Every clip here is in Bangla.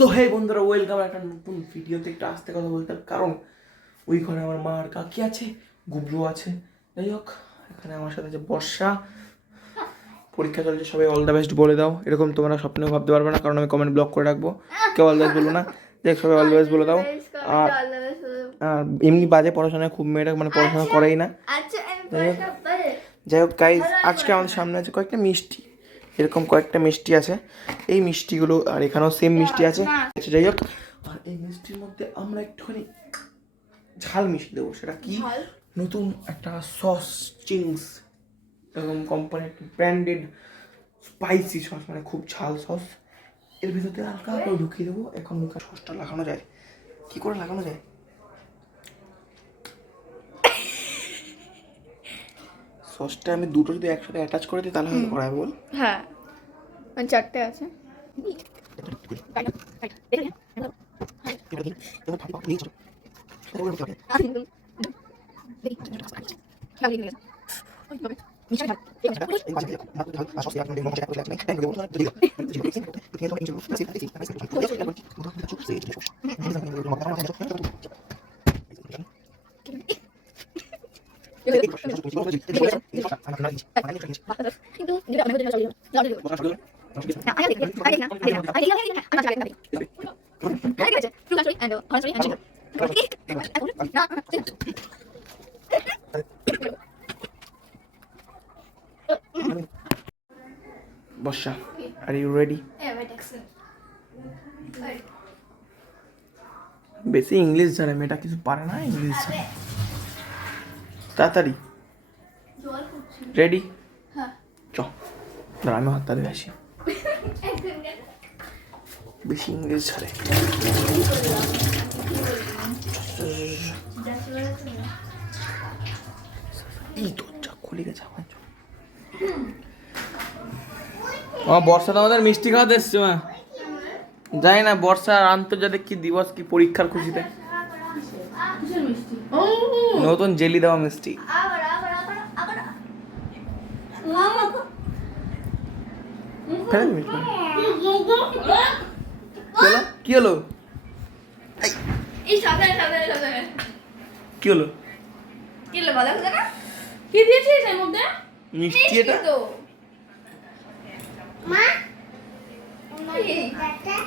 তো হে বন্ধুরা ওয়েলকাম একটা নতুন ভিডিওতে একটু আসতে কথা বলতে হবে, কারণ ওই ঘরে আমার মা আর কাকি আছে গুবলু আছে। যাই হোক এখানে আমার সাথে যে বর্ষা। পরীক্ষা চলছে সবাই অল দ্য বেস্ট বলে দাও। এরকম তোমরা স্বপ্নেও ভাবতে পারবে না কারণ আমি কমেন্ট ব্লক করে রাখব। কেউ অল দ্য বেস্ট বলব না। দেখ সবাই অল দ্য বেস্ট বলে দাও। আর আর এমনি বাজে পড়াশোনায় খুব মেয়েটা মানে পড়াশোনা করেই না। আচ্ছা যাই হোক। যাই হোক গাইজ আজকে আমাদের সামনে আছে কয়েকটা মিষ্টি। এরকম কয়েকটা মিষ্টি আছে। এই মিষ্টিগুলো আর এখানেও সেম মিষ্টি আছে। যাই হোক আর এই মিষ্টির মধ্যে আমরা একটুখানি ঝাল মিষ্টি দেবো। সেটা কি? নতুন একটা সস চিংস এরকম কোম্পানির ব্র্যান্ডেড স্পাইসি সস মানে খুব ঝাল সস এর ভিতরে হালকা করে ঢুকিয়ে দেবো। এখন সসটা লাগানো যায়। কি করে লাগানো যায়? সসটা আমি দুটো যদি একসাথে অ্যাটাচ করে দিই তাহলে হয়তো করা বল। হ্যাঁ। মানে চারটে আছে কিন্তু যেটা আমি বলতে চাই আগে দেখি আগে দেখি আগে দেখি আগে দেখি আগে দেখি আগে দেখি true story and horn story and না বর্ষা আর ইউ রেডি বেশি ইংলিশ জানে মেয়েটা কিছু পারে না ইংলিশ। জানে তাড়াতাড়ি। রেডি হ্যাঁ। চ দাঁড়া আমি হাত তাদের আসি। বেশি ইংলিশ ছাড়ে। এই দরজা খুলে গেছে আমার মা বর্ষা তো আমাদের মিষ্টি খাওয়াতে এসছে মা। জানি না বর্ষা আর আন্তর্জাতিক কি দিবস কি পরীক্ষার খুশিতে। নতুন জেলি দেওয়া মিষ্টি? কি হলো কি হলো? এই। সামনে সামনে সামনে কি হলো? বলা না। কি দিয়েছিস এর মধ্যে? মিষ্টি এটা? মা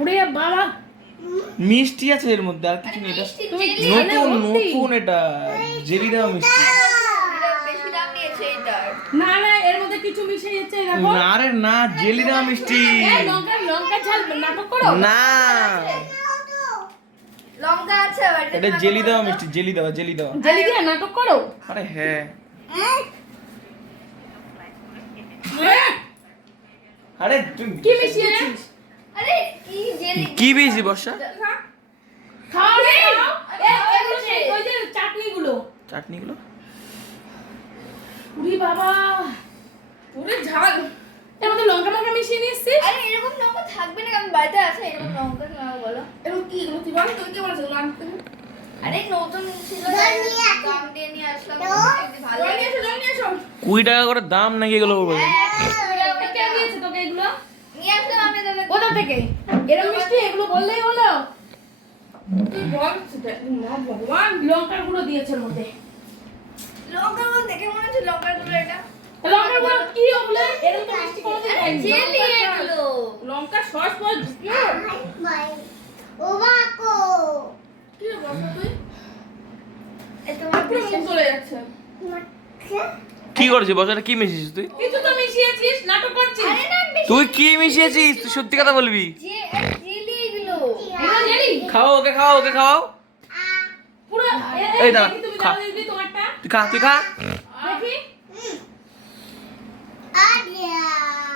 উড়ে বাবা। মিষ্টি আছে এর মধ্যে আর কিছু নেই। এটা নতুন নতুন এটা জেলি দেওয়া মিষ্টি। বেশি দাম নিয়েছে এটার না না এর মধ্যে কিছু মিশে যাচ্ছে না আরে না জেলি দেওয়া মিষ্টি। লঙ্কা লঙ্কা ঝাল নাটক করো। না। লঙ্কা আছে এটা জেলি দেওয়া মিষ্টি জেলি দেওয়া জেলি দেওয়া জেলি দিয়ে নাটক করো। আরে হ্যাঁ। আরে তুই কি মিশিয়েছিস কি বেশি বর্ষা? চাটনিগুলো? চাটনিগুলো বাবা। পুরো ঝাল। এর মধ্যে লঙ্কা লঙ্কা মিশিয়ে নিয়ে এসছিস? আরে এরকম লঙ্কা থাকবে না কারণ বাড়িতে আছে এরকম লঙ্কা বলো। এরকম কি এগুলো তুই বল? তুই কে বলেছিস এগুলো আনতে? আরে নতুন ছিল দাম দিয়ে নিয়ে আসলাম। ভালো লাগে। এসো জল নিয়ে এসো। কুড়ি টাকা করে দাম নাকি এগুলো বলব? কে দিয়েছে তোকে এগুলো? কোথা থেকে? এরকম মিষ্টি এগুলো বললেই হলো। ভগবান লঙ্কার গুঁড়ো দিয়েছে মধ্যে। লঙ্কা গুলো দেখে মনে হচ্ছে লঙ্কার এটা। গুঁড়ো কি ওগুলো? এরকম তো মিষ্টি কোনোদিন খাইনি। লঙ্কা সস কি রে তুই? পুরো মুখ চলে যাচ্ছে। কি করছিস? বর্ষাটা কি মিশিয়েছিস তুই? কিছু তো মিশিয়েছিস নাটক করছিস। আরে না বেশি তুই কি মিশিয়েছিস? তুই সত্যি কথা বলবি? খাও ওকে খাও ওকে খাও। পুরো এই দাঁড়া, খা। দাও দিদি তোমারটা। তুই খা তুই খা। দেখি।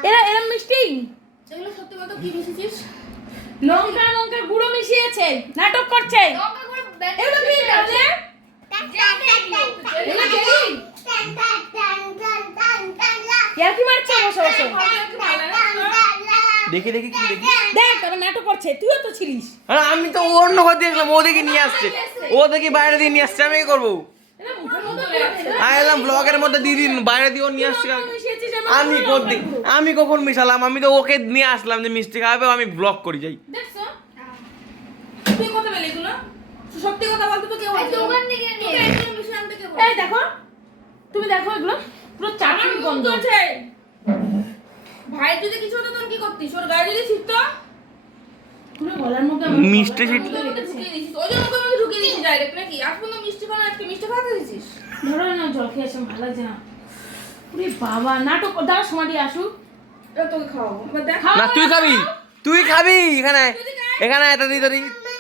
এরা এরম মিষ্টি। এগুলো সত্যি কথা কি মিশিয়েছিস? লঙ্কা লঙ্কা গুঁড়ো মিশিয়েছে নাটক করছে। লঙ্কা গুলো এগুলো কি তাহলে? মারছে বসে বসে দেখি দেখি কি দেখি। দেখ আবার নাটক করছে তুইও তো ছিলিস। আরে আমি তো ও অন্য ঘর দিয়ে আসলাম ও দেখি নিয়ে আসছে। ও দেখি বাইরে দিয়ে নিয়ে আসছে আমি কি করব। আমি এলাম ব্লগের মধ্যে দিয়ে দিন বাইরে দিয়ে ও নিয়ে আসছে। আমি কখন আমি কখন মিশালাম? আমি তো ওকে নিয়ে আসলাম যে মিষ্টি খাবে আমি ব্লগ করি যাই। তুই কথা বলে এগুলো? সত্যি কথা বলতে তো কেউ দোকান থেকে নিয়ে এই দেখো তুমি দেখো এগুলো। পুরো চাটুর গন্ধ আছে ভাই যদি কিছু হতো তখন কি করতিস? ওর গায়ে যদি ছিটতো? পুরো গলার মধ্যে মিষ্টি ছিট- ঢুকিয়ে ওই জন্য ঢুকিয়ে দিয়েছিস ডাইরেক্ট নাকি? আজ পর্যন্ত মিষ্টি খাওয়া আজকে মিষ্টি খাওয়াতে দিয়েছিস? ধরো না জল খেয়ে আসে ভালো লাগছে না পুরে বাবা নাটক দাঁড়া সমাধি আসুক। তোকে খাওয়াবো। এবার না তুই খাবি? তুই খাবি? এখানে এখানে তোর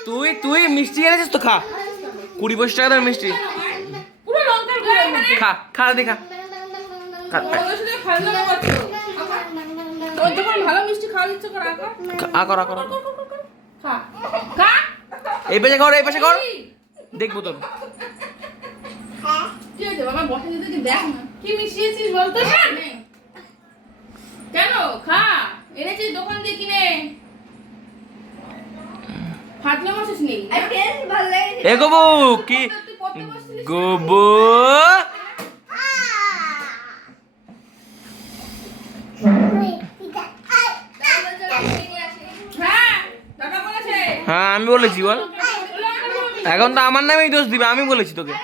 তুই তুই মিষ্টি এনেছিস তো খা। কুড়ি পঁচিশ টাকা দাম মিষ্টি। খা খা দি এই পাশে কর এই পাশে কর। দেখব তোর। কি মিশিয়েছিস বলতো কেন? খা। এনেছিস দোকান দিয়ে কিনে। এ গোবু কি? গোবু হ্যাঁ দাদা বলেছে হ্যাঁ আমি বলেছি বল। এখন তো আমার নামেই দোষ দিবে আমি বলেছি তোকে।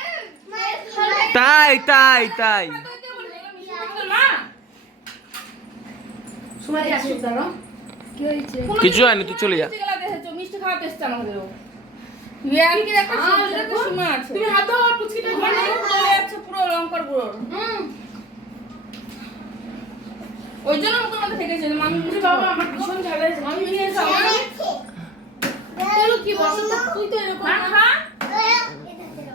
তাই তাই তাই। কিছু হয়নি তুই চলে যা। মিষ্টি গেলা দেখেছ মিষ্টি খাওয়াতে এসছে আমাদেরও রিয়ানকির একটা আহ, সবজির একটা দেখো, সীমা আছে। তুমি হাত দাও আর পুচকিটা ওখানে ধরে চলে যাচ্ছে পুরো লঙ্কার গুঁড়ো হুম। ওই জন্য মুখের মধ্যে থেকেছে পুরে বাবা আমার ভীষণ ঝাল লাগছে কি বসো তুই তো এরকম না।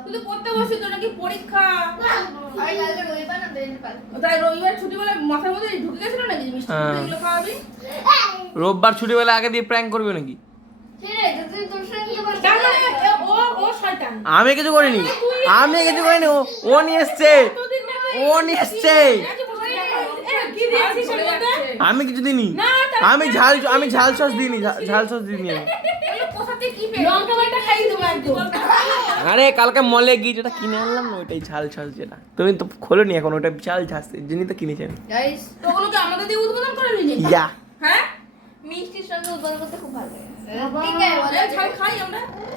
তুই তো পড়তে বসছিস তোর নাকি পরীক্ষা। আমি কালকে রবিবার না বৃহস্পতিবার তাই রবিবার ছুটি বলে মাথার মধ্যে ঢুকে গেছিল নাকি মিষ্টি হ্যাঁ। এগুলো খাওয়াবি? রোববার ছুটি বেলা আগে দিয়ে প্র্যাঙ্ক করবে নাকি? তো আমি কিছু করিনি। আমি কিছু করিনি। ও- ও নিয়ে এসছে। ও নিয়ে এসছে? আমি কিছু দিইনি। না, আমি ঝাল আমি ঝাল সস দিইনি ঝাল সস দিইনি আমি। আরে কালকে মলে গিয়ে যেটা কিনে আনলাম না ওইটাই ঝাল সস যেটা। তুমি তো খোলোনি এখন ওটা ঝাল যিনি তো কিনেছেন। ইয়া। হ্যাঁ? মিষ্টির সঙ্গে উদ্বোধন করতে খুব ভালো ঝাল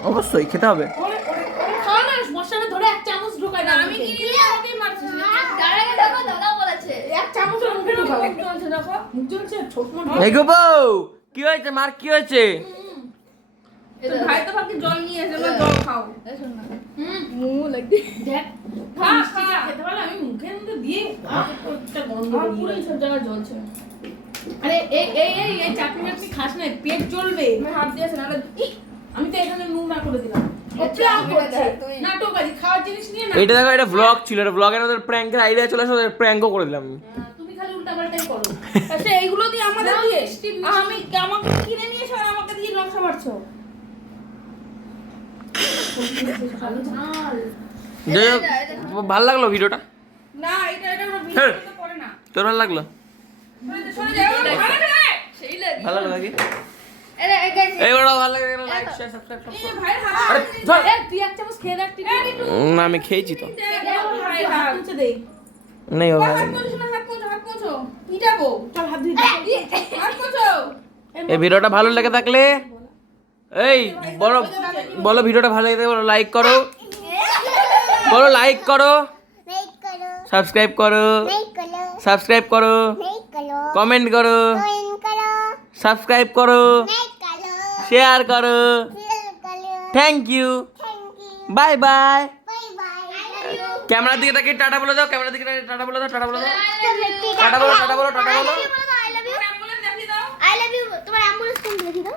অবশ্যই খেতে হবে। কি হয়েছে মার কি হয়েছে? ভাই তো ভাবছি জল নিয়ে এসে আমরা জল খাও। এই শোন না। হুম? মু লাগবে দেখ খা, খা। খেতে পারলে আমি মুখের মধ্যে দিয়ে একটা গন্ধ পুরো সব জায়গায় জ্বলছে আরে এই এই এই এই চাটনি চাটনি খাস না পেট জ্বলবে। আমি হাত দিয়েছে না আমি তো এখানে নুন না করে দিলাম। ও প্ল্যান আমি করছে। দেখ, তুই- নাটকারি খাওয়ার জিনিস নিয়ে এটা দেখো এটা ব্লগ ছিল এটা ব্লগের ওদের প্র্যাঙ্কের আইডিয়া চলে আসে ওদের প্র্যাঙ্কও করে দিলাম। হ্যাঁ, তুমি খালি উল্টা পাল্টাই করো আচ্ছা এইগুলো দিয়ে আমাদের দিয়ে। আমি আমাকে কিনে নিয়ে আর আমাকে দিয়ে লঙ্কা মারছো ভালো লাগল ভিডিওটা না এটা এটা ওরা হ্যাঁ। ভিডিও করে না তোর ভালো লাগল ভালো না। সেই লাগে ভালো লাগল নাকি আরে এই গাইস এই বড় ভালো লাগে লাইক শেয়ার সাবস্ক্রাইব এই যে ভাইয়ের হাত আরে ধর। এ, তুই এক চামচ খেয়ে দেখ টিটু। উম, আমি খেয়েছি তো। নেই। এই ভিডিওটা ভালো লেগে থাকলে এই, বলো বলো ভিডিওটা ভালো লেগে বলো লাইক করো। বলো লাইক করো। সাবস্ক্রাইব করো। সাবস্ক্রাইব করো। কমেন্ট করো। সাবস্ক্রাইব করো। শেয়ার করো। থ্যাংক ইউ বাই বাই ক্যামেরার দিকে তাকিয়ে টাটা বলে দাও ক্যামেরার দিকে টাটা বলে দাও, টাটা বলে দাও। টাটা বলো টাটা বলো টাটা বলো। I love you. তোমার অ্যাম্বুলেন্স দাও?